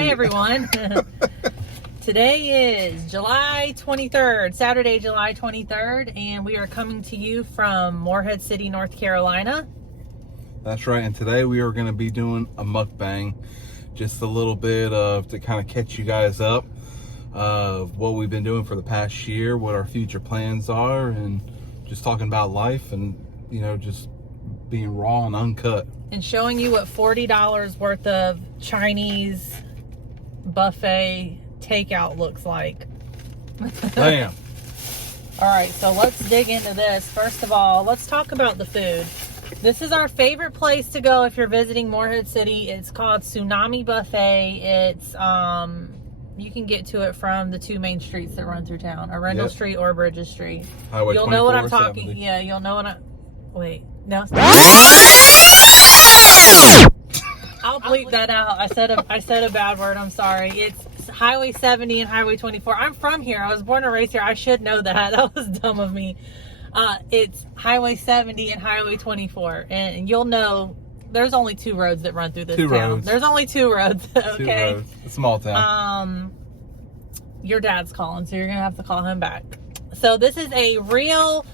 Hi, everyone. Today is July 23rd, Saturday, July 23rd, and we are coming to you from Morehead City, North Carolina. That's right, and today we are going to be doing a mukbang, just a little bit of to kind of catch you guys up of what we've been doing for the past year, what our future plans are, and just talking about life and, you know, just being raw and uncut. And showing you what $40 worth of Chinese buffet takeout looks like. Damn. All right, so let's dig into this. First of all, let's talk about the food. This is our favorite place to go if you're visiting Morehead City. It's called Tsunami Buffet. It's you can get to it from the two main streets that run through town, Arundel Street or Bridges Street. Highway You'll know what I'm 24, talking. 70. Yeah, you'll know what I'm. Wait, no. I'll bleep that out. I said a bad word. I'm sorry. It's Highway 70 and Highway 24. I'm from here. I was born and raised here. I should know that. That was dumb of me. It's Highway 70 and Highway 24, and you'll know there's only two roads that run through this town. There's only two roads. Okay. 2 roads. It's a small town. Your dad's calling, so you're gonna have to call him back. So this is a real,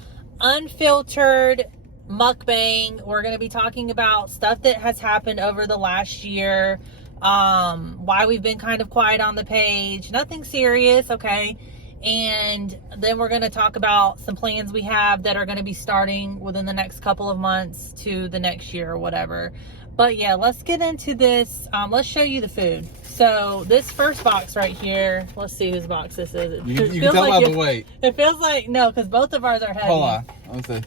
unfiltered mukbang. We're going to be talking about stuff that has happened over the last year, why we've been kind of quiet on the page, nothing serious, okay? And then we're going to talk about some plans we have that are going to be starting within the next couple of months to the next year or whatever. But yeah, let's get into this. Let's show you the food. So this first box right here, let's see whose box this is. You can tell by the weight. It feels like, no, because both of ours are heavy. Hold on. Let's see.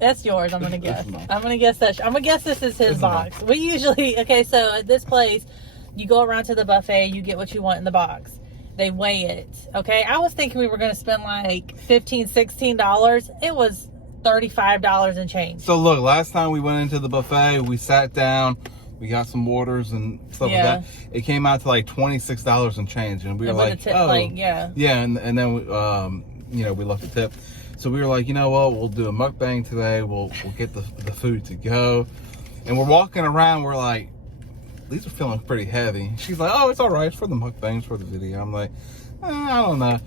That's yours, I'm gonna guess. I'm gonna guess this is his box. We usually, okay, so at this place, you go around to the buffet, you get what you want in the box. They weigh it, okay? I was thinking we were gonna spend like $15, $16. It was $35 and change. So look, last time we went into the buffet, we sat down, we got some waters and stuff like that. It came out to like $26 and change, and we were like, yeah, and then we, you know, we left the tip. So we were like, you know what, we'll do a mukbang today. We'll get the food to go. And we're walking around, we're like, these are feeling pretty heavy. She's like, oh, it's all right. It's for the mukbangs, for the video. I'm like, I don't know.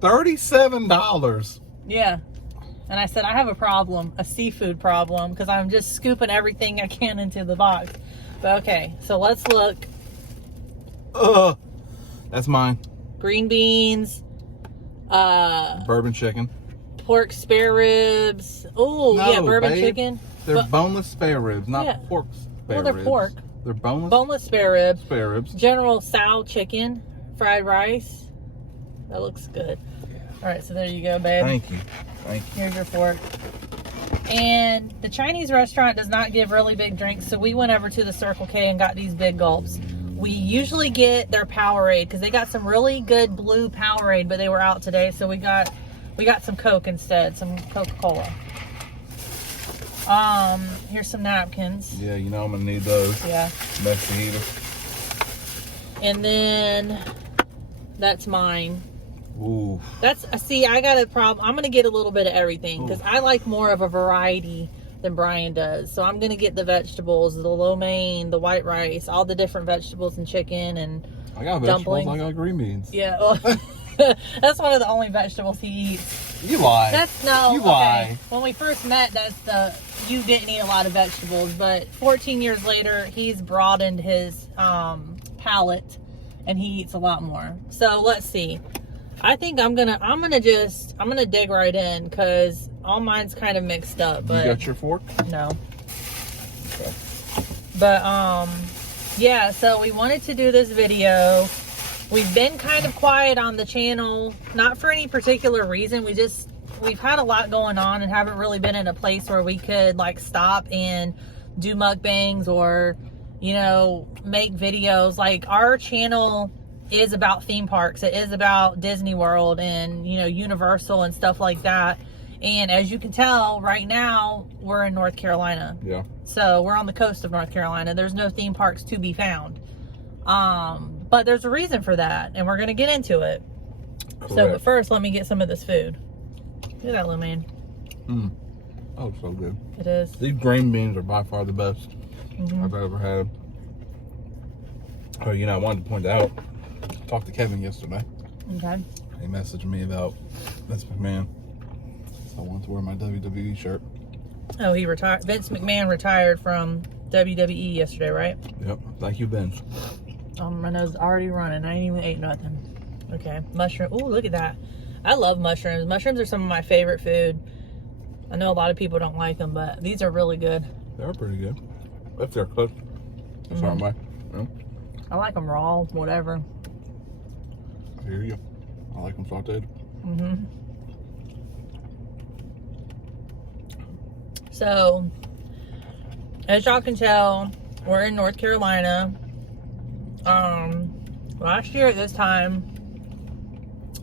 $37. Yeah. And I said, I have a problem, a seafood problem, because I'm just scooping everything I can into the box. But okay, so let's look. That's mine. Green beans. Bourbon chicken. Pork spare ribs. Oh, no, yeah, bourbon chicken. They're boneless spare ribs, not pork spare ribs. Well, they're pork. They're boneless? Boneless spare ribs. Spare ribs. General Tso chicken. Fried rice. That looks good. Yeah. All right, so there you go, babe. Thank you. Thank you. Here's your fork. And the Chinese restaurant does not give really big drinks, so we went over to the Circle K and got these big gulps. We usually get their Powerade because they got some really good blue Powerade, but they were out today, so we got some Coke instead, some Coca-Cola. Here's some napkins. Yeah, you know I'm gonna need those. Yeah. Messy eater. And then that's mine. Ooh. See, I got a problem. I'm gonna get a little bit of everything because I like more of a variety than Brian does. So I'm gonna get the vegetables, the lo mein, the white rice, all the different vegetables and chicken and I got dumplings. Vegetables. I got green beans. Yeah, well, that's one of the only vegetables he eats. You lie. You lie. When we first met, you didn't eat a lot of vegetables, but 14 years later, he's broadened his palate and he eats a lot more. So let's see. I think I'm gonna dig right in because all mine's kind of mixed up. But you got your fork? No. Okay. But yeah. So we wanted to do this video. We've been kind of quiet on the channel, not for any particular reason. We've had a lot going on and haven't really been in a place where we could like stop and do mukbangs or, you know, make videos. Like our channel is about theme parks. It is about Disney World and, you know, Universal and stuff like that. And as you can tell right now, we're in North Carolina. Yeah. So we're on the coast of North Carolina. There's no theme parks to be found. But there's a reason for that, and we're going to get into it. Correct. So, but first, let me get some of this food. Look at that, lo mein. Oh, so good. It is. These green beans are by far the best I've ever had. Oh, I wanted to point out, I talked to Kevin yesterday. Okay. He messaged me about Vince McMahon. So I wanted to wear my WWE shirt. Oh, he retired. Vince McMahon retired from WWE yesterday, right? Yep. Thank you, Ben. My nose is already running. I ain't even ate nothing. Okay. Mushroom. Oh, look at that. I love mushrooms. Mushrooms are some of my favorite food. I know a lot of people don't like them, but these are really good. They're pretty good. If they're cooked a certain way. Yeah. I like them raw, whatever. I hear you. I like them sauteed. So, as y'all can tell, we're in North Carolina. Last year at this time,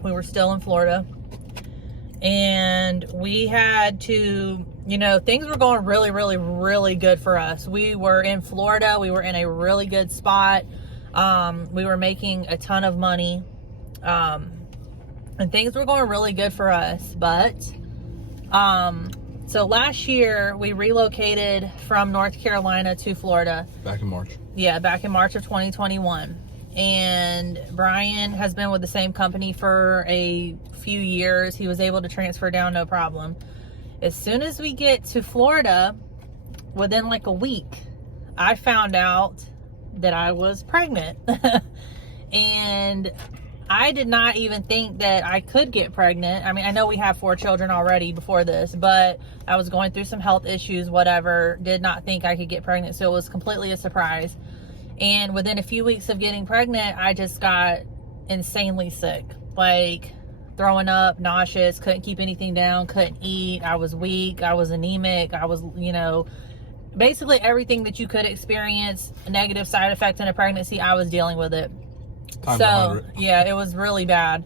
we were still in Florida. And we had to, things were going really, really, really good for us. We were in Florida. We were in a really good spot. We were making a ton of money. And things were going really good for us. But, so last year we relocated from North Carolina to Florida. Back in March. Yeah, back in March of 2021. And Brian has been with the same company for a few years. He was able to transfer down no problem. As soon as we get to Florida, within like a week, I found out that I was pregnant. And I did not even think that I could get pregnant. I mean, I know we have 4 children already before this, but I was going through some health issues, whatever. Did not think I could get pregnant. So it was completely a surprise. And within a few weeks of getting pregnant, I just got insanely sick. Like throwing up, nauseous, couldn't keep anything down, couldn't eat. I was weak. I was anemic. I was, basically everything that you could experience, a negative side effect in a pregnancy, I was dealing with it. So, yeah, it was really bad.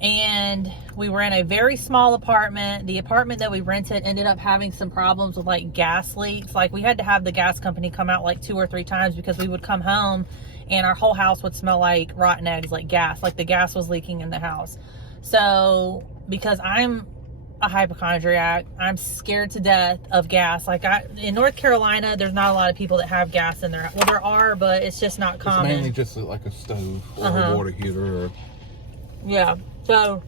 And we were in a very small apartment. The apartment that we rented ended up having some problems with like gas leaks. Like we had to have the gas company come out like 2 or 3 times because we would come home and our whole house would smell like rotten eggs, like gas, like the gas was leaking in the house. So because I'm a hypochondriac, I'm scared to death of gas. Like in North Carolina, there's not a lot of people that have gas in there. Well, there are, but it's just not common. It's mainly just like a stove or a water heater. Or... Yeah. So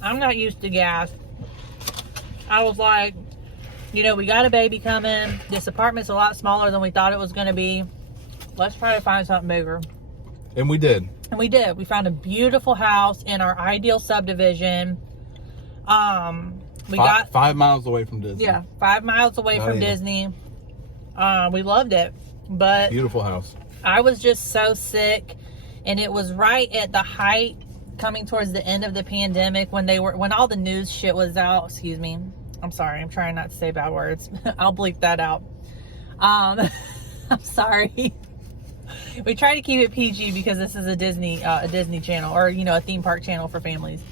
I'm not used to gas. I was like, we got a baby coming. This apartment's a lot smaller than we thought it was going to be. Let's try to find something bigger. And we did. We found a beautiful house in our ideal subdivision. We got 5 miles away from Disney. Yeah, 5 miles away from Disney. We loved it, but beautiful house. I was just so sick, and it was right at the height, coming towards the end of the pandemic when all the news shit was out. Excuse me. I'm sorry. I'm trying not to say bad words. I'll bleep that out. I'm sorry. We try to keep it PG because this is a Disney channel, or a theme park channel for families.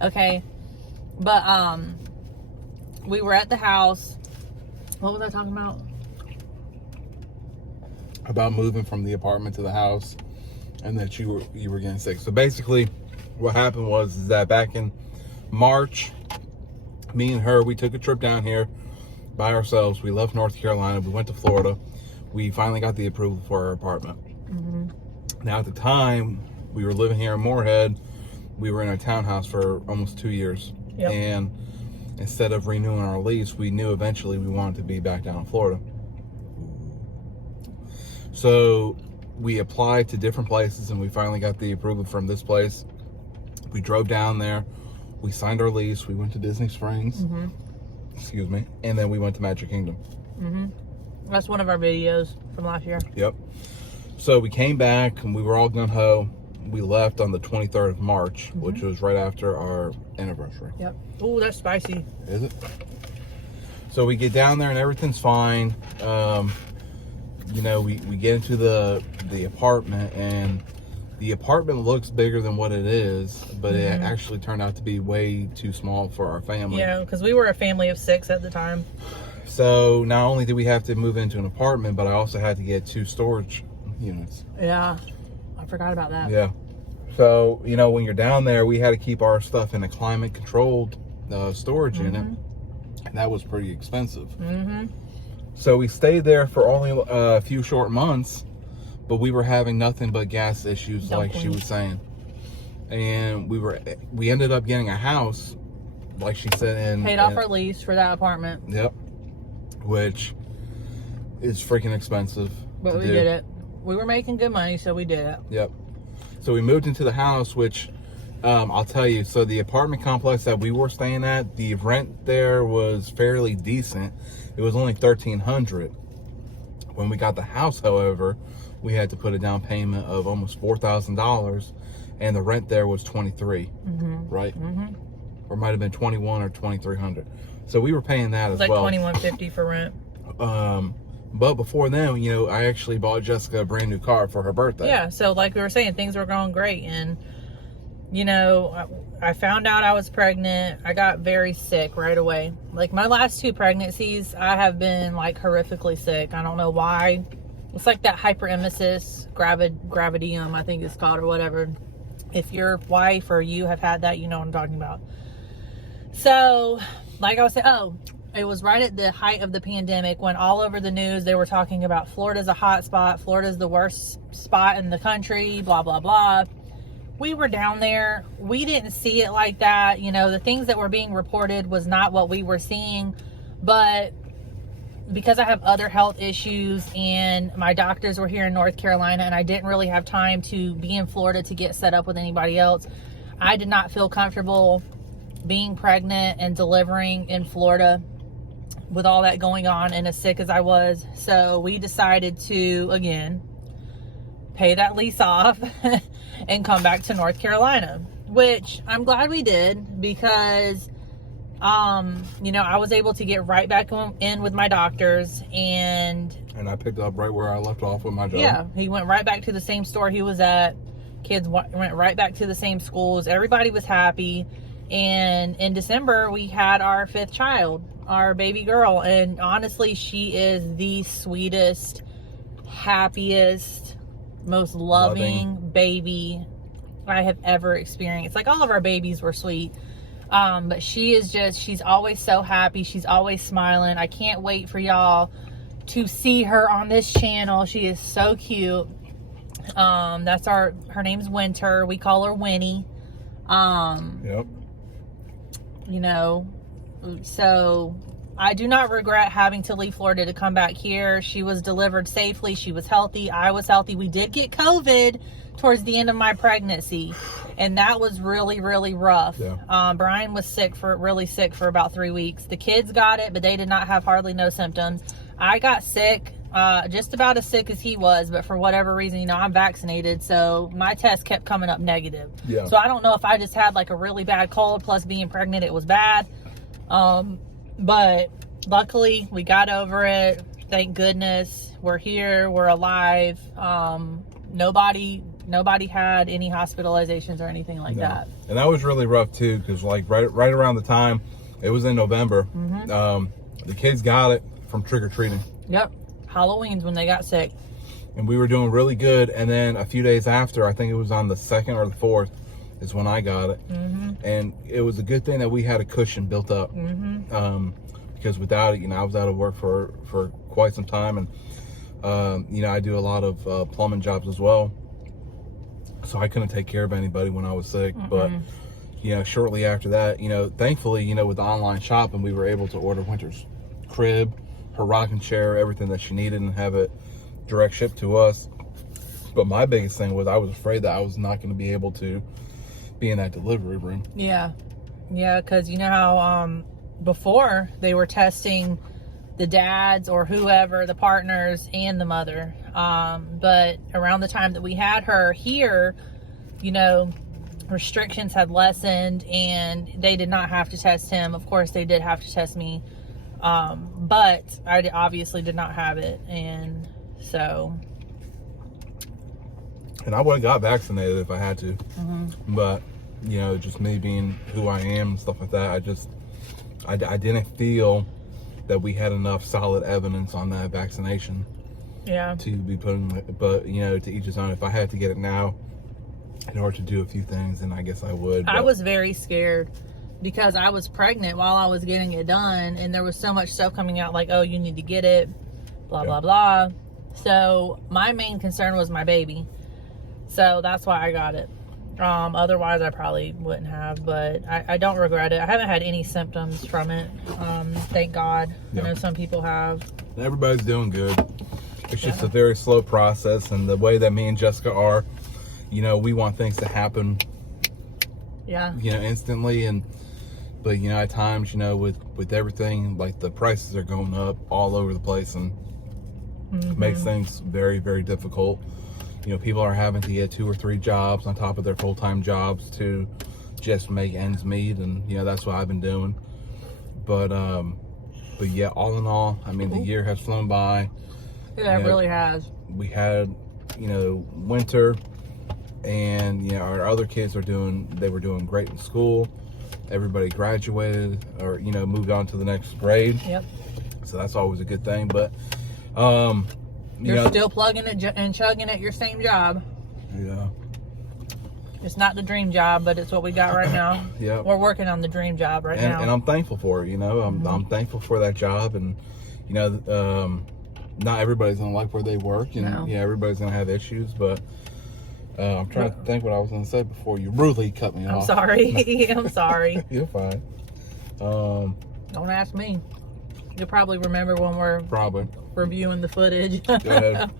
Okay, but we were at the house. What was I talking about? About moving from the apartment to the house, and that you were getting sick. So basically, what happened was that back in March, me and her, we took a trip down here by ourselves. We left North Carolina. We went to Florida. We finally got the approval for our apartment. Now, at the time, we were living here in Moorhead. We were in a townhouse for almost 2 years. Yep. And instead of renewing our lease, we knew eventually we wanted to be back down in Florida. So we applied to different places, and we finally got the approval from this place. We drove down there. We signed our lease. We went to Disney Springs. Excuse me. And then we went to Magic Kingdom. That's one of our videos from last year. Yep. So we came back, and we were all gung-ho. We left on the 23rd of March, which was right after our anniversary. Yep. Oh, that's spicy. Is it? So we get down there, and everything's fine. We get into the apartment, and the apartment looks bigger than what it is, but it actually turned out to be way too small for our family. Yeah, because we were a family of 6 at the time. So not only did we have to move into an apartment, but I also had to get 2 storage units. Yeah, I forgot about that. Yeah. So, when you're down there, we had to keep our stuff in a climate-controlled storage unit, and that was pretty expensive. So we stayed there for only a few short months, but we were having nothing but gas issues, like she was saying. And we ended up getting a house, like she said, and paid off our lease for that apartment. Yep. Which is freaking expensive. But we did it. We were making good money, so we did it. Yep. So we moved into the house, which I'll tell you, so the apartment complex that we were staying at, the rent there was fairly decent. It was only $1,300. When we got the house, however, we had to put a down payment of almost $4,000, and the rent there was $2,300, right? Or it might have been $2,100 or $2,300. So we were paying that as well. Like $2,150 for rent. But before then, you know, I actually bought Jessica a brand new car for her birthday. Yeah, so like we were saying, things were going great. And, you know, I found out I was pregnant. I got very sick right away. Like my last 2 pregnancies, I have been like horrifically sick. I don't know why. It's like that hyperemesis gravidium, I think it's called, or whatever. If your wife or you have had that, you know what I'm talking about. So, like I was saying, it was right at the height of the pandemic when all over the news they were talking about Florida's a hot spot. Florida's the worst spot in the country, blah, blah, blah. We were down there. We didn't see it like that. You know, the things that were being reported was not what we were seeing. But because I have other health issues and my doctors were here in North Carolina and I didn't really have time to be in Florida to get set up with anybody else, I did not feel comfortable being pregnant and delivering in Florida with all that going on and as sick as I was. So we decided to, again, pay that lease off and come back to North Carolina, which I'm glad we did because, you know, I was able to get right back in with my doctors and I picked up right where I left off with my job. Yeah, he went right back to the same store he was at. Kids went right back to the same schools. Everybody was happy. And in December, we had our 5th child, our baby girl. And honestly, she is the sweetest, happiest, most loving baby I have ever experienced. Like, all of our babies were sweet. But she is just, she's always so happy. She's always smiling. I can't wait for y'all to see her on this channel. She is so cute. That's her name's Winter. We call her Winnie. Yep. You know, so I do not regret having to leave Florida to come back here. She was delivered safely. She was healthy. I was healthy. We did get COVID towards the end of my pregnancy, and that was really, really rough. Yeah. Brian was really sick for about 3 weeks. The kids got it, but they did not have hardly no symptoms. I got sick, just about as sick as he was, but for whatever reason, you know, I'm vaccinated, so my test kept coming up negative. Yeah. So I don't know if I just had like a really bad cold, plus being pregnant, it was bad. But luckily we got over it. Thank goodness. We're here, we're alive. Nobody had any hospitalizations or anything like that. And that was really rough too, because like right around the time, it was in November, the kids got it from trick-or-treating. Yep. Halloween's when they got sick. And we were doing really good, and then a few days after, I think it was on the 2nd or the 4th, is when I got it. And it was a good thing that we had a cushion built up, because without it, you know, I was out of work for quite some time, and you know, I do a lot of plumbing jobs as well, so I couldn't take care of anybody when I was sick. But you know, shortly after that, you know, thankfully, you know, with the online shopping, we were able to order Winter's crib, her rocking chair, everything that she needed, and have it direct shipped to us. But my biggest thing was I was afraid that I was not going to be able to be in that delivery room. Yeah, because you know how before they were testing the dads or whoever, the partners and the mother, but around the time that we had her here, you know, restrictions had lessened and they did not have to test him. Of course they did have to test me, but I obviously did not have it, and so. And I would have got vaccinated if I had to, but you know, just me being who I am and stuff like that, I didn't feel that we had enough solid evidence on that vaccination. Yeah. To be putting, but you know, to each his own. If I had to get it now, in order to do a few things, then I guess I would. I was very scared because I was pregnant while I was getting it done, and there was so much stuff coming out like, oh, you need to get it, blah, blah, blah. So my main concern was my baby. So that's why I got it. Otherwise I probably wouldn't have, but I don't regret it. I haven't had any symptoms from it. Thank God. Yep. I know some people have. Everybody's doing good. It's just a very slow process, and the way that me and Jessica are, you know, we want things to happen, you know, instantly. But you know, at times, you know, with everything, like the prices are going up all over the place, and it makes things very, very difficult. You know, people are having to get 2 or 3 jobs on top of their full-time jobs to just make ends meet, and you know, that's what I've been doing. But yeah, all in all, I mean, the year has flown by. Yeah, it really has. We had, you know, winter, and you know, our other kids were doing great in school. Everybody graduated, or you know, moved on to the next grade. Yep. So that's always a good thing. But you're still plugging it and chugging at your same job. Yeah. It's not the dream job, but it's what we got right now. Yeah. We're working on the dream job right now. And I'm thankful for it, you know. I'm thankful for that job, and you know, not everybody's gonna like where they work, and yeah, everybody's gonna have issues, but I'm trying to think what I was gonna say before you rudely cut me off. I'm sorry. I'm sorry. You're fine. Don't ask me. You'll probably remember when we're reviewing the footage. Go ahead.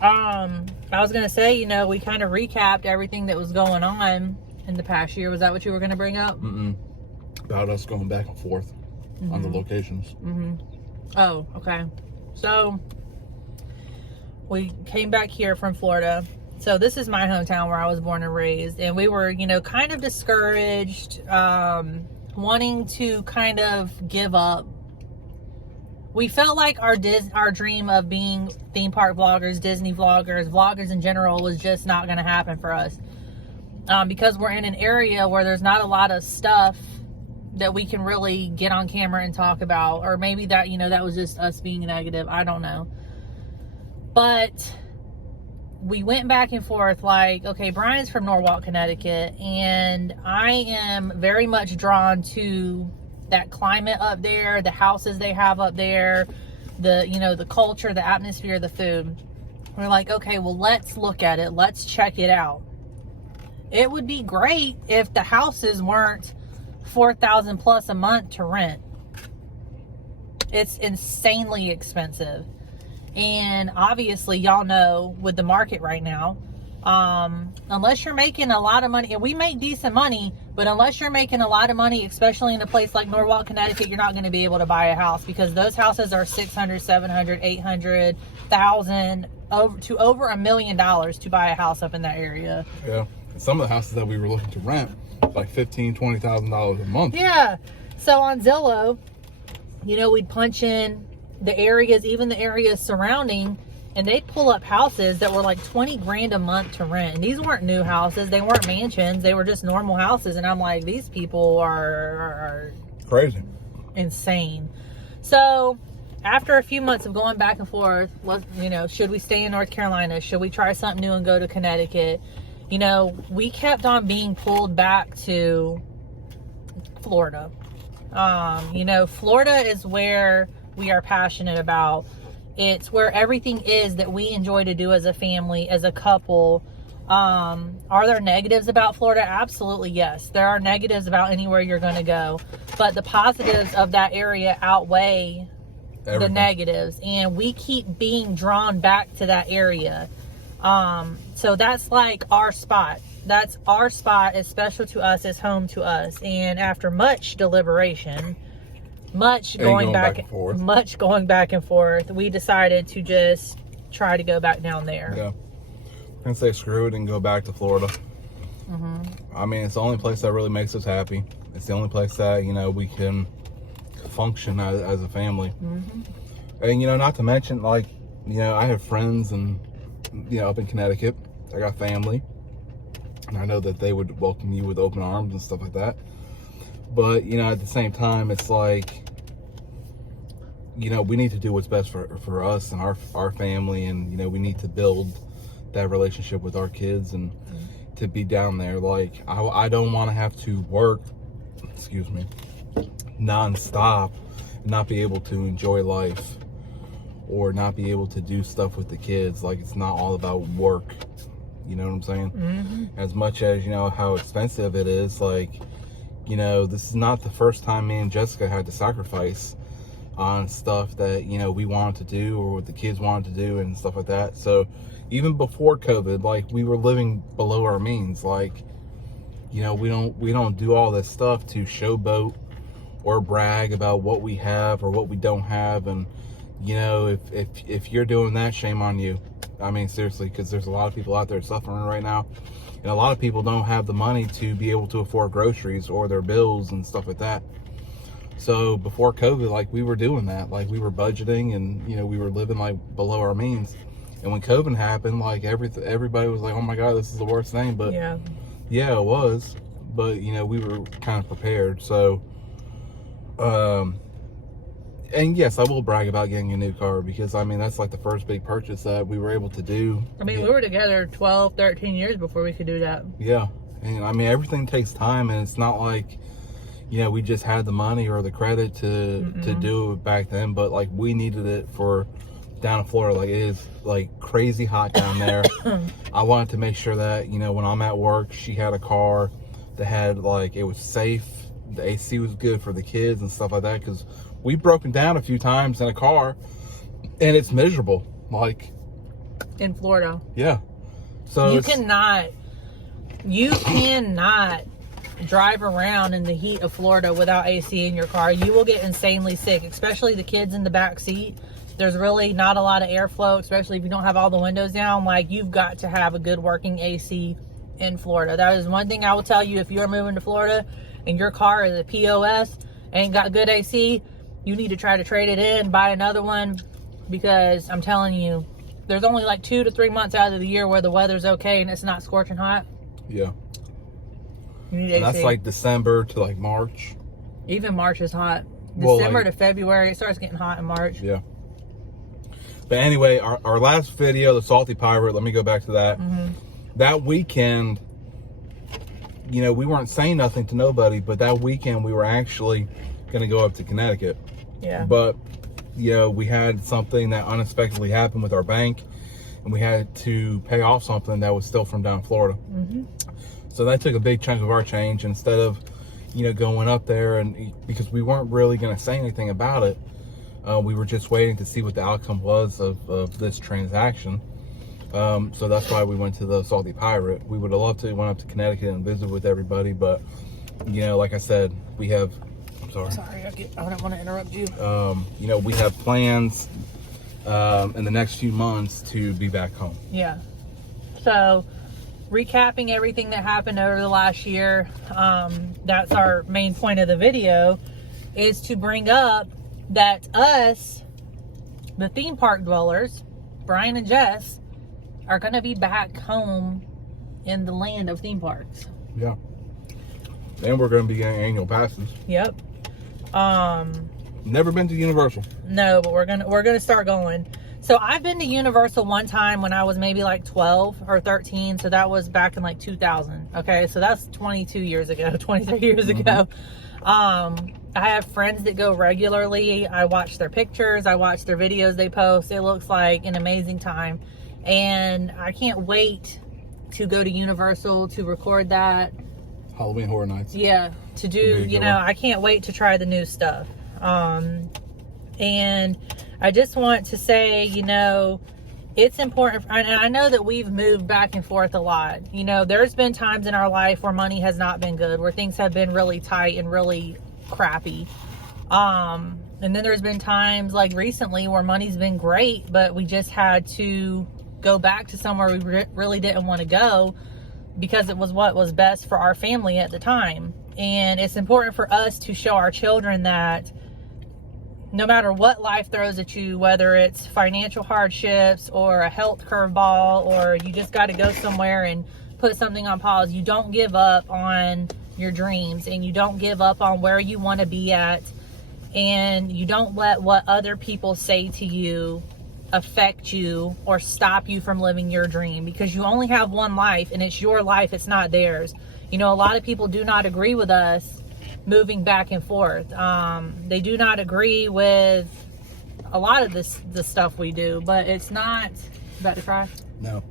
I was gonna say, you know, we kind of recapped everything that was going on in the past year. Was that what you were gonna bring up? About us going back and forth on the locations. Oh, okay. So we came back here from Florida. So this is my hometown where I was born and raised, and we were, you know, kind of discouraged, wanting to kind of give up. We felt like our dream of being theme park vloggers, Disney vloggers, vloggers in general was just not going to happen for us. Because we're in an area where there's not a lot of stuff that we can really get on camera and talk about. Or maybe that, you know, that was just us being negative. I don't know. But we went back and forth like, okay, Brian's from Norwalk, Connecticut, and I am very much drawn to that climate up there, the houses they have up there, the, you know, the culture, the atmosphere, the food. We're like, okay, well, let's look at it. Let's check it out. It would be great if the houses weren't $4,000 plus a month to rent. It's insanely expensive. And obviously, y'all know with the market right now, unless you're making a lot of money, and we make decent money, but unless you're making a lot of money, especially in a place like Norwalk, Connecticut, you're not going to be able to buy a house, because those houses are $600,000, $700,000, $800,000 over $1 million to buy a house up in that area. Yeah, some of the houses that we were looking to rent, like $15,000, $20,000 a month. Yeah. So on Zillow, you know, we'd punch in the areas, even the areas surrounding, and they'd pull up houses that were like 20 grand a month to rent. And these weren't new houses. They weren't mansions. They were just normal houses. And I'm like, these people are crazy, insane. So after a few months of going back and forth, you know, should we stay in North Carolina? Should we try something new and go to Connecticut? You know, we kept on being pulled back to Florida. You know, Florida is where we are passionate about. It's where everything is that we enjoy to do as a family, as a couple. Are there negatives about Florida? Absolutely, yes. There are negatives about anywhere you're going to go. But the positives of that area outweigh the negatives. And we keep being drawn back to that area. So that's like our spot. That's our spot. It's special to us. It's home to us. And after much deliberation, much going back and forth, we decided to just try to go back down there. Yeah, and say screw it and go back to Florida. I mean, it's the only place that really makes us happy. It's the only place that, you know, we can function as a family. And you know, not to mention, like, you know, I have friends and, you know, up in Connecticut, I got family, and I know that they would welcome you with open arms and stuff like that. But, you know, at the same time, it's like, you know, we need to do what's best for us and our family. And, you know, we need to build that relationship with our kids and to be down there. Like, I don't want to have to work, nonstop and not be able to enjoy life or not be able to do stuff with the kids. Like, it's not all about work. You know what I'm saying? Mm-hmm. As much as, you know, how expensive it is, like, you know, this is not the first time me and Jessica had to sacrifice on stuff that, you know, we wanted to do or what the kids wanted to do and stuff like that. So even before COVID, like, we were living below our means. Like, you know, we don't do all this stuff to showboat or brag about what we have or what we don't have. And, you know, if you're doing that, shame on you. I mean, seriously, because there's a lot of people out there suffering right now, and a lot of people don't have the money to be able to afford groceries or their bills and stuff like that. So before COVID, like, we were doing that. Like, we were budgeting, and, you know, we were living like below our means. And when COVID happened, like, everybody was like, oh my God, this is the worst thing. But yeah, it was. But, you know, we were kind of prepared. So, and yes, I will brag about getting a new car, because, I mean, that's like the first big purchase that we were able to do. I mean, we were together 12, 13 years before we could do that. Yeah. And, I mean, everything takes time, and it's not like, you know, we just had the money or the credit to do it back then, but, like, we needed it for down in Florida. Like, it is, like, crazy hot down there. I wanted to make sure that, you know, when I'm at work, she had a car that had, like, it was safe. The AC was good for the kids and stuff like that, because we've broken down a few times in a car, and it's miserable. Like, in Florida. Yeah. So you cannot drive around in the heat of Florida without AC in your car. You will get insanely sick, especially the kids in the back seat. There's really not a lot of airflow, especially if you don't have all the windows down. Like, you've got to have a good working AC in Florida. That is one thing I will tell you. If you're moving to Florida and your car is a POS, ain't got good AC, you need to try to trade it in, buy another one, because I'm telling you, there's only like 2 to 3 months out of the year where the weather's okay and it's not scorching hot. Yeah. You need and AC. That's like December to like March. Even March is hot. Well, December like, to February, it starts getting hot in March. Yeah. But anyway, our last video, the Salty Pirate, let me go back to that. That weekend, you know, we weren't saying nothing to nobody, but that weekend we were actually going to go up to Connecticut. Yeah. But, you know, we had something that unexpectedly happened with our bank, and we had to pay off something that was still from down in Florida. So that took a big chunk of our change. Instead of, you know, going up there, and because we weren't really going to say anything about it, we were just waiting to see what the outcome was of this transaction. So that's why we went to the Salty Pirate. We would have loved to went up to Connecticut and visit with everybody, but, you know, like I said, we have. Sorry, I don't want to interrupt you. You know, we have plans in the next few months to be back home. Yeah. So, recapping everything that happened over the last year, that's our main point of the video, is to bring up that us, the theme park dwellers, Brian and Jess, are going to be back home in the land of theme parks. Yeah. And we're going to be getting annual passes. Yep. Never been to Universal. No, but we're gonna start going. So I've been to Universal one time when I was maybe like 12 or 13. So that was back in like 2000. Okay, so that's 22 years ago, 23 years ago. I have friends that go regularly. I watch their pictures. I watch their videos they post. It looks like an amazing time, and I can't wait to go to Universal to record that. Halloween Horror Nights. Yeah, to do, you know, I can't wait to try the new stuff. And I just want to say, you know, it's important, and I know that we've moved back and forth a lot. You know, there's been times in our life where money has not been good, where things have been really tight and really crappy. And then there's been times like recently where money's been great, but we just had to go back to somewhere we really didn't want to go, because it was what was best for our family at the time. And it's important for us to show our children that no matter what life throws at you, whether it's financial hardships or a health curveball, or you just got to go somewhere and put something on pause, you don't give up on your dreams, and you don't give up on where you want to be at, and you don't let what other people say to you affect you or stop you from living your dream, because you only have one life, and it's your life, it's not theirs. You know, a lot of people do not agree with us moving back and forth. They do not agree with a lot of the stuff we do, but it's not. About to cry? No,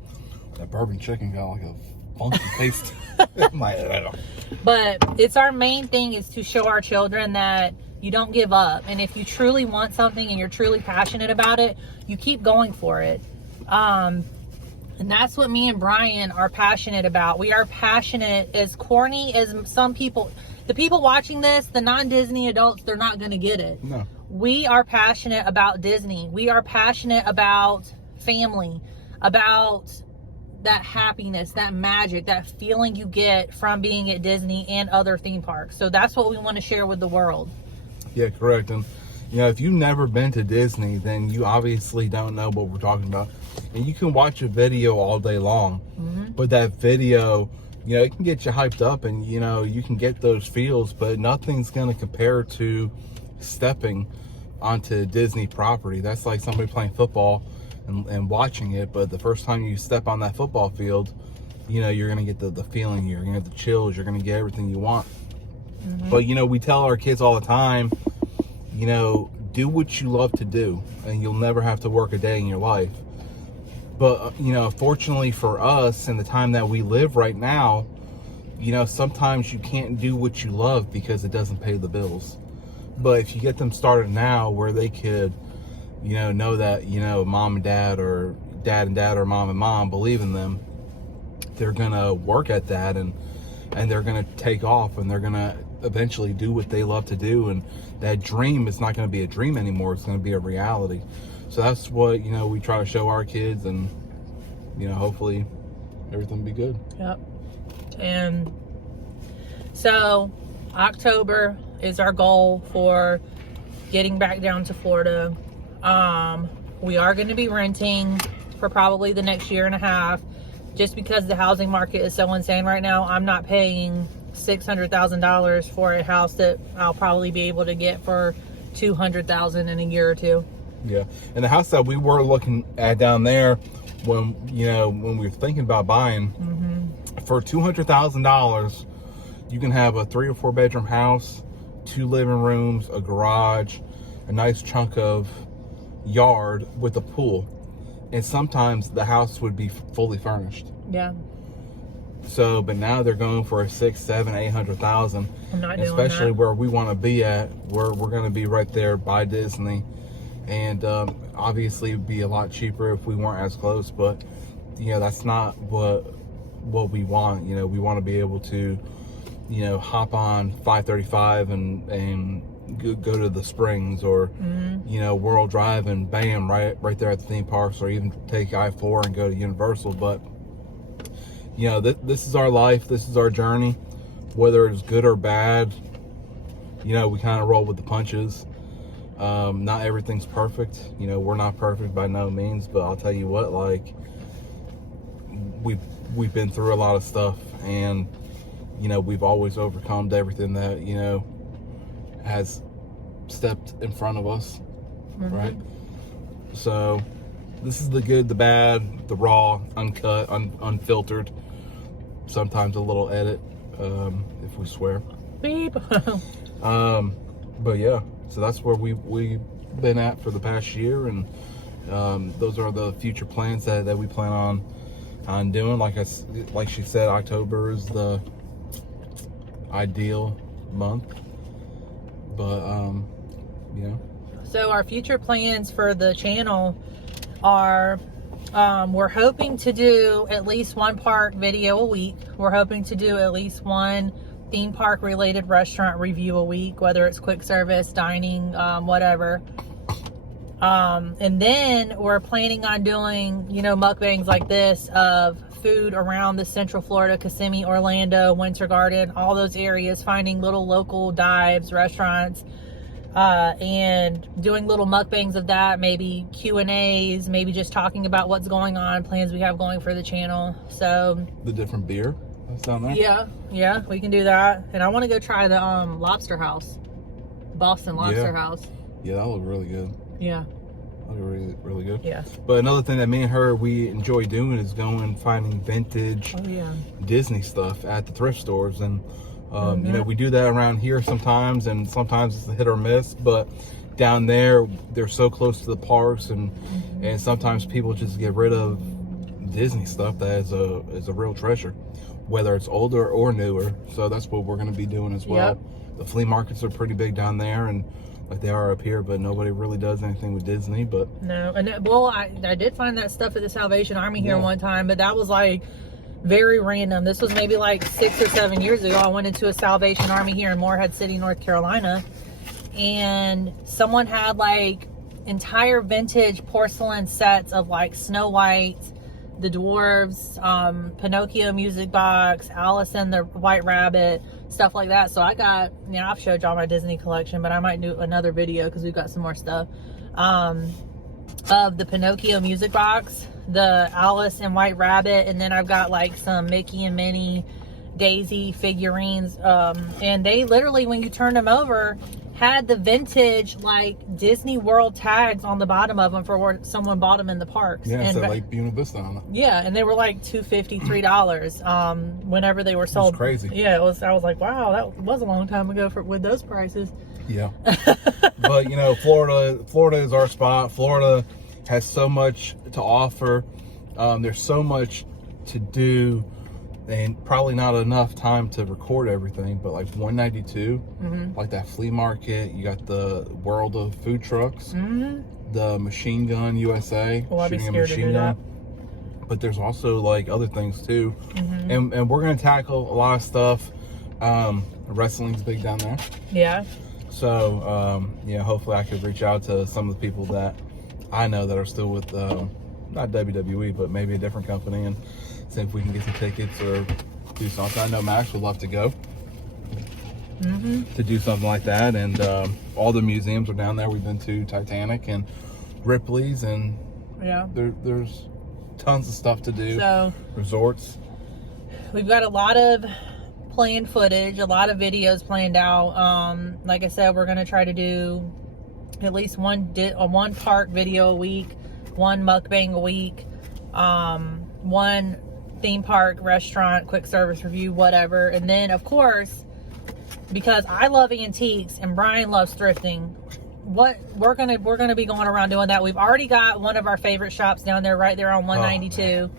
that bourbon chicken got like a funky taste. But it's our main thing is to show our children that you don't give up, and if you truly want something and you're truly passionate about it, you keep going for it. And that's what me and Brian are passionate about. We are passionate, as corny as some people, the people watching this, the non-Disney adults, they're not going to get it. No. We are passionate about Disney. We are passionate about family, about that happiness, that magic, that feeling you get from being at Disney and other theme parks. So that's what we want to share with the world. Yeah, correct. And if you've never been to Disney, then you obviously don't know what we're talking about. And you can watch a video all day long, but that video, it can get you hyped up, and you can get those feels, but nothing's going to compare to stepping onto Disney property. That's like somebody playing football and watching it, but the first time you step on that football field, you're going to get the feeling, you're going to get the chills, you're going to get everything you want. But we tell our kids all the time, do what you love to do, and you'll never have to work a day in your life. But fortunately for us, in the time that we live right now, sometimes you can't do what you love because it doesn't pay the bills. But if you get them started now, where they could know that mom and dad, or dad and dad, or mom and mom believe in them, they're gonna work at that, and they're gonna take off, and they're gonna eventually do what they love to do, and that dream is not gonna be a dream anymore, it's gonna be a reality. So that's what we try to show our kids, and hopefully everything will be good. Yep. And so October is our goal for getting back down to Florida. We are going to be renting for probably the next year and a half, just because the housing market is so insane right now. I'm not paying $600,000 for a house that I'll probably be able to get for $200,000 in a year or two. Yeah, and the house that we were looking at down there, when we were thinking about buying, for $200,000, you can have a 3 or 4 bedroom house, 2 living rooms, a garage, a nice chunk of yard with a pool, and sometimes the house would be fully furnished. Yeah. So, but now they're going for a 6, 7, 800,000. I'm not doing especially that. Where we want to be at, where we're going to be right there by Disney, and obviously it'd be a lot cheaper if we weren't as close. But that's not what we want. We want to be able to hop on 535 and go to the Springs, or World Drive, and bam, right there at the theme parks, or even take I-4 and go to Universal. But this is our life, this is our journey, whether it's good or bad. We kind of roll with the punches. Not everything's perfect. We're not perfect by no means, but I'll tell you what, like, we've been through a lot of stuff, and we've always overcome everything that has stepped in front of us, right? So this is the good, the bad, the raw, uncut, unfiltered, sometimes a little edit, if we swear. Beep. But yeah, so that's where we've been at for the past year, and those are the future plans that we plan on doing. Like she said, October is the ideal month, but So our future plans for the channel are, we're hoping to do at least 1 park video a week. We're hoping to do at least 1 theme park related restaurant review a week, whether it's quick service, dining, whatever. And then we're planning on doing, mukbangs like this of food around the Central Florida, Kissimmee, Orlando, Winter Garden, all those areas, finding little local dives, restaurants, and doing little mukbangs of that, maybe Q&As, maybe just talking about what's going on, plans we have going for the channel. So the different beer that's down there. Yeah, we can do that. And I want to go try the lobster house, Boston Lobster House. Yeah, that looked really good. Yeah. Really, really good. Yeah. But another thing that me and her, we enjoy doing is going and finding vintage Disney stuff at the thrift stores. And, we do that around here sometimes, and sometimes it's a hit or miss. But down there, they're so close to the parks, and sometimes people just get rid of Disney stuff that is a real treasure, whether it's older or newer. So that's what we're going to be doing as well. Yep. The flea markets are pretty big down there, and like they are up here, but nobody really does anything with Disney. But no, and I did find that stuff at the Salvation Army here one time, but that was like very random. This was maybe like 6 or 7 years ago. I went into a Salvation Army here in Morehead City, North Carolina, and someone had like entire vintage porcelain sets of like Snow White, the Dwarves, Pinocchio music box, Alice and the White Rabbit, stuff like that. So I got, I've showed y'all my Disney collection, but I might do another video because we've got some more stuff of the Pinocchio music box, the Alice and White Rabbit, and then I've got like some Mickey and Minnie, Daisy figurines, and they literally, when you turned them over, had the vintage like Disney World tags on the bottom of them for where someone bought them in the parks. Yeah, and so like Buena Vista on it. Yeah, and they were like $2.50, $3 whenever they were sold. That's crazy. Yeah, it was. I was like, wow, that was a long time ago with those prices. Yeah, but Florida is our spot. Florida has so much to offer. There's so much to do, and probably not enough time to record everything, but like 192, like that flea market, you got the world of food trucks, the Machine Gun USA, shooting a machine gun. But there's also like other things too, and we're gonna tackle a lot of stuff. Wrestling's big down there. Yeah. So hopefully I could reach out to some of the people that I know that are still with not WWE, but maybe a different company, and see if we can get some tickets or do something. I know Max would love to go to do something like that. And all the museums are down there. We've been to Titanic and Ripley's, and there's tons of stuff to do. So resorts. We've got a lot of planned footage, a lot of videos planned out. Like I said, we're going to try to do at least one park video a week, one mukbang a week, one theme park, restaurant, quick service review, whatever. And then of course, because I love antiques and Brian loves thrifting, we're gonna be going around doing that. We've already got one of our favorite shops down there, right there on 192.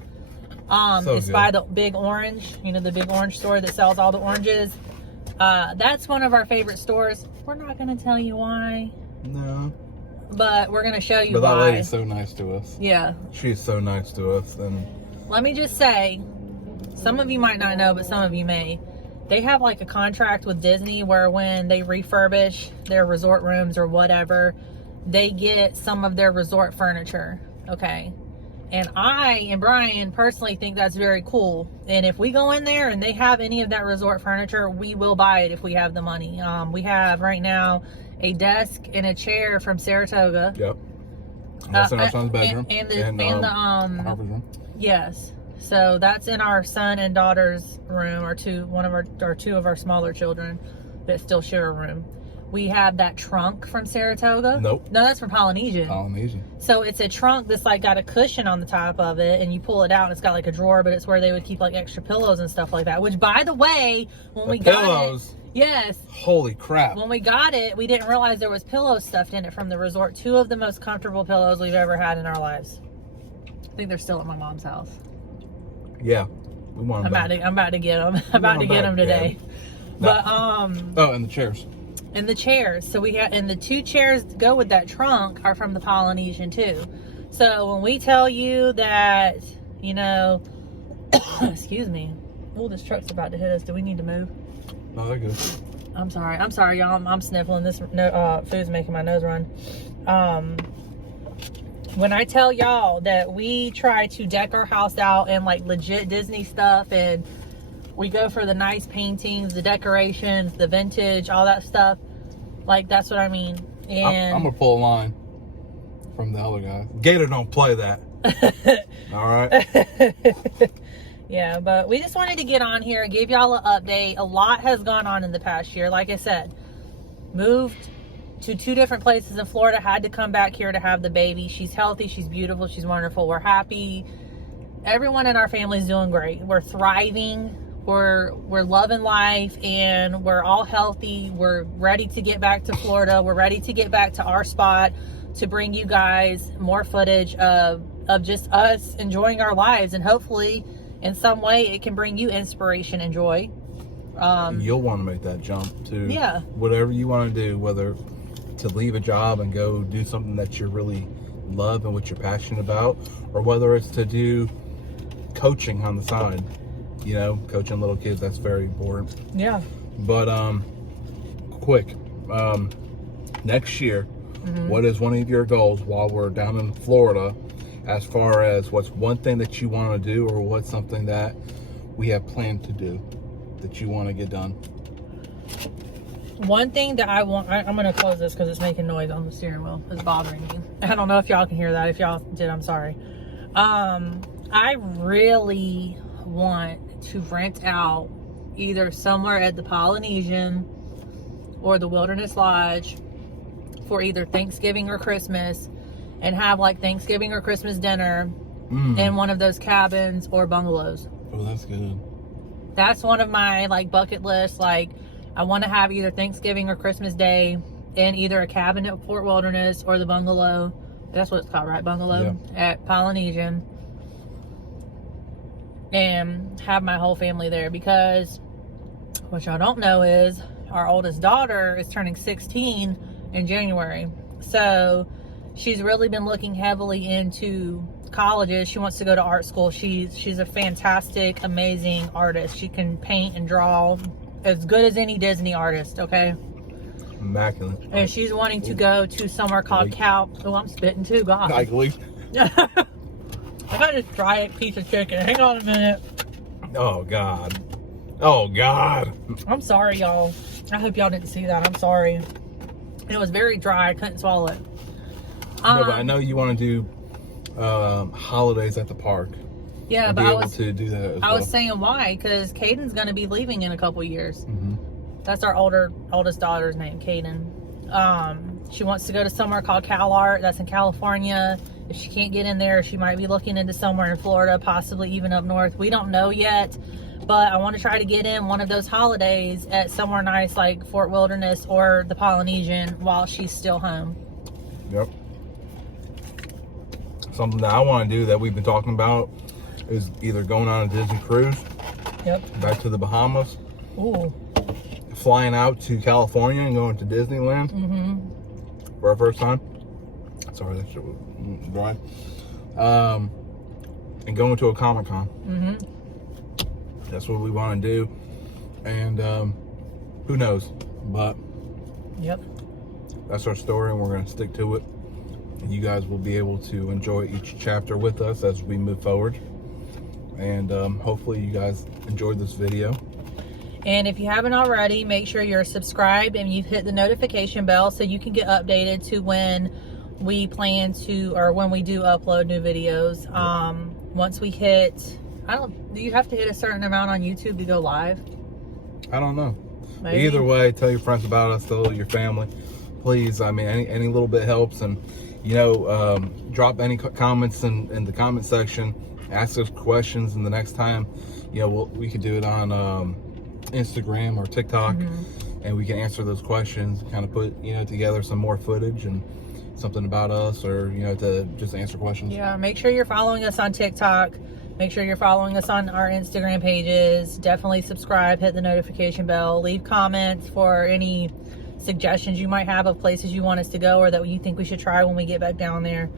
It's by the Big Orange, the Big Orange store that sells all the oranges. That's one of our favorite stores. We're not gonna tell you why. No. But we're gonna show you why. But that lady's so nice to us. Yeah. She's so nice to us. And let me just say, some of you might not know, but some of you may. They have like a contract with Disney where when they refurbish their resort rooms or whatever, they get some of their resort furniture. Okay. And I and Brian personally think that's very cool. And if we go in there and they have any of that resort furniture, we will buy it if we have the money. We have right now a desk and a chair from Saratoga. Yep. That's in our son's bedroom. And the Harper's room. Yes. So that's in our son and daughter's room, or two of our smaller children that still share a room. We have that trunk from Saratoga. Nope. No, that's from Polynesian. Polynesian. So it's a trunk that's like got a cushion on the top of it, and you pull it out and it's got like a drawer, but it's where they would keep like extra pillows and stuff like that. Which, by the way, when we got it, yes. Holy crap. When we got it, we didn't realize there was pillows stuffed in it from the resort. 2 of the most comfortable pillows we've ever had in our lives. I think they're still at my mom's house. Yeah. We want them I'm about to get them. I'm about to get them today. No. But and the chairs. And the chairs. So we have, and the 2 chairs that go with that trunk are from the Polynesian too. So when we tell you that, excuse me. Oh, this truck's about to hit us. Do we need to move? No, they're good. I'm sorry, y'all. I'm sniffling. This food's making my nose run. When I tell y'all that we try to deck our house out in like legit Disney stuff, and we go for the nice paintings, the decorations, the vintage, all that stuff, like that's what I mean. And I'm gonna pull a line from the other guy. Gator don't play that. All right. Yeah, but we just wanted to get on here and give y'all an update. A lot has gone on in the past year. Like I said, moved to 2 different places in Florida, had to come back here to have the baby. She's healthy, she's beautiful, she's wonderful. We're happy. Everyone in our family is doing great. We're thriving. we're loving life, and we're all healthy. We're ready to get back to Florida. We're ready to get back to our spot to bring you guys more footage of just us enjoying our lives, and hopefully in some way it can bring you inspiration and joy. You'll want to make that jump to whatever you want to do, whether to leave a job and go do something that you really love and what you're passionate about, or whether it's to do coaching on the side. You know, coaching little kids, that's very important. Yeah. But quick, next year, what is one of your goals while we're down in Florida, as far as what's one thing that you want to do, or what's something that we have planned to do that you want to get done? One thing that I want, I'm going to close this because it's making noise on the steering wheel. It's bothering me. I don't know if y'all can hear that. If y'all did, I'm sorry. I really want to rent out either somewhere at the Polynesian or the Wilderness Lodge for either Thanksgiving or Christmas, and have like Thanksgiving or Christmas dinner in one of those cabins or bungalows. Oh, that's good. That's one of my like bucket lists. Like, I want to have either Thanksgiving or Christmas Day in either a cabin at Fort Wilderness or the bungalow. That's what it's called, right? Bungalow at Polynesian. And have my whole family there, because what y'all don't know is our oldest daughter is turning 16 in January. So she's really been looking heavily into colleges. She wants to go to art school. She's a fantastic, amazing artist. She can paint and draw as good as any Disney artist, okay? Immaculate. And she's wanting to go to somewhere called Oh, I'm spitting too, God. I got this dry piece of chicken. Hang on a minute. Oh, God. Oh, God. I'm sorry, y'all. I hope y'all didn't see that. I'm sorry. It was very dry. I couldn't swallow it. No, but I know you want to do holidays at the park. Yeah, but I was to do that as I well. was saying why, because Caden's going to be leaving in a couple years. That's our oldest daughter's name, Caden. She wants to go to somewhere called CalArt. That's in California. If she can't get in there, she might be looking into somewhere in Florida, possibly even up north. We don't know yet, but I want to try to get in one of those holidays at somewhere nice like Fort Wilderness or the Polynesian while she's still home. Yep. Something that I want to do that we've been talking about is either going on a Disney cruise. Yep. Back to the Bahamas. Ooh. Flying out to California and going to Disneyland for our first time. Sorry, that shit was dry. And going to a Comic-Con. That's what we want to do. And who knows? But that's our story, and we're going to stick to it. And you guys will be able to enjoy each chapter with us as we move forward. And hopefully you guys enjoyed this video. And if you haven't already, make sure you're subscribed and you've hit the notification bell so you can get updated to when we plan to, or when we do upload new videos. Once we hit, do you have to hit a certain amount on YouTube to go live? I don't know. Maybe. Either way, tell your friends about us, tell your family. Please, I mean, any little bit helps. And, you know, drop any comments in the comment section. Ask us questions, and the next time, you know, we could do it on Instagram or TikTok, and we can answer those questions, kind of put, you know, together some more footage and something about us, or, you know, to just answer questions. Yeah, make sure you're following us on TikTok. Make sure you're following us on our Instagram pages. Definitely subscribe, hit the notification bell, leave comments for any suggestions you might have of places you want us to go or that you think we should try when we get back down there.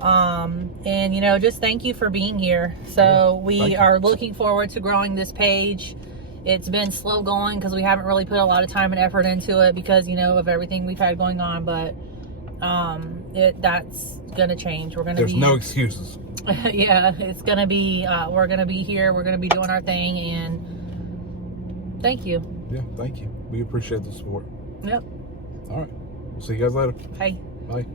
And, you know, just thank you for being here. So we are looking forward to growing this page. It's been slow going because we haven't really put a lot of time and effort into it because, you know, of everything we've had going on, but that's gonna change. There's no excuses. Yeah, it's gonna be we're gonna be here, we're gonna be doing our thing, and thank you. Yeah, thank you. We appreciate the support. Yep. All right, we'll see you guys later. Bye. Bye.